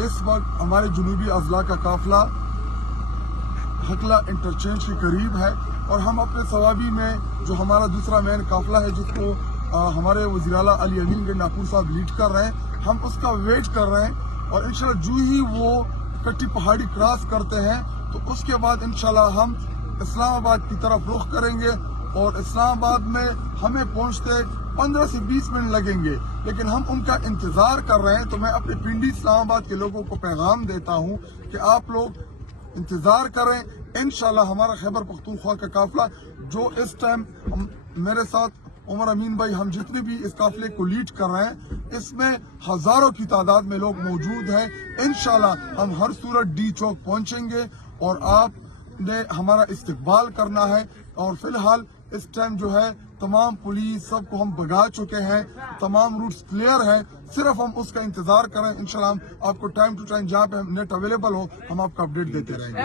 इस वक्त हमारे जुनूबी अजला का काफिला हकला इंटरचेंज के करीब है और हम अपने सवाबी में जो हमारा दूसरा मेन काफिला है जिसको हमारे वज़ीर आला अली अमीन गंडापुर साहब लीड कर रहे हैं, हम उसका वेट कर रहे हैं और इंशाल्लाह जो ही वो कट्टी पहाड़ी क्रॉस करते हैं तो उसके बाद इंशाल्लाह हम इस्लामाबाद की तरफ रुख करेंगे और इस्लामाबाद में हमें पहुंचते 15 से 20 मिनट लगेंगे, लेकिन हम उनका इंतजार कर रहे हैं। तो मैं अपने पिंडी इस्लामाबाद के लोगों को पैगाम देता हूं कि आप लोग इंतजार करें। इंशाल्लाह हमारा खैबर पख्तूनख्वा का काफिला जो इस टाइम मेरे साथ उमर अमीन भाई हम जितने भी इस काफिले को लीड कर रहे हैं इसमें हजारों की तादाद में लोग मौजूद हैं। इंशाल्लाह हम हर सूरत डी चौक पहुंचेंगे और आपने हमारा इस्तकबाल करना है। और फिलहाल इस टाइम जो है तमाम पुलिस सबको हम भगा चुके हैं, तमाम रूट्स क्लियर हैं, सिर्फ हम उसका इंतजार करें। इंशाल्लाह हम आपको टाइम टू टाइम जहाँ पे हम नेट अवेलेबल हो हम आपको अपडेट देते रहेंगे।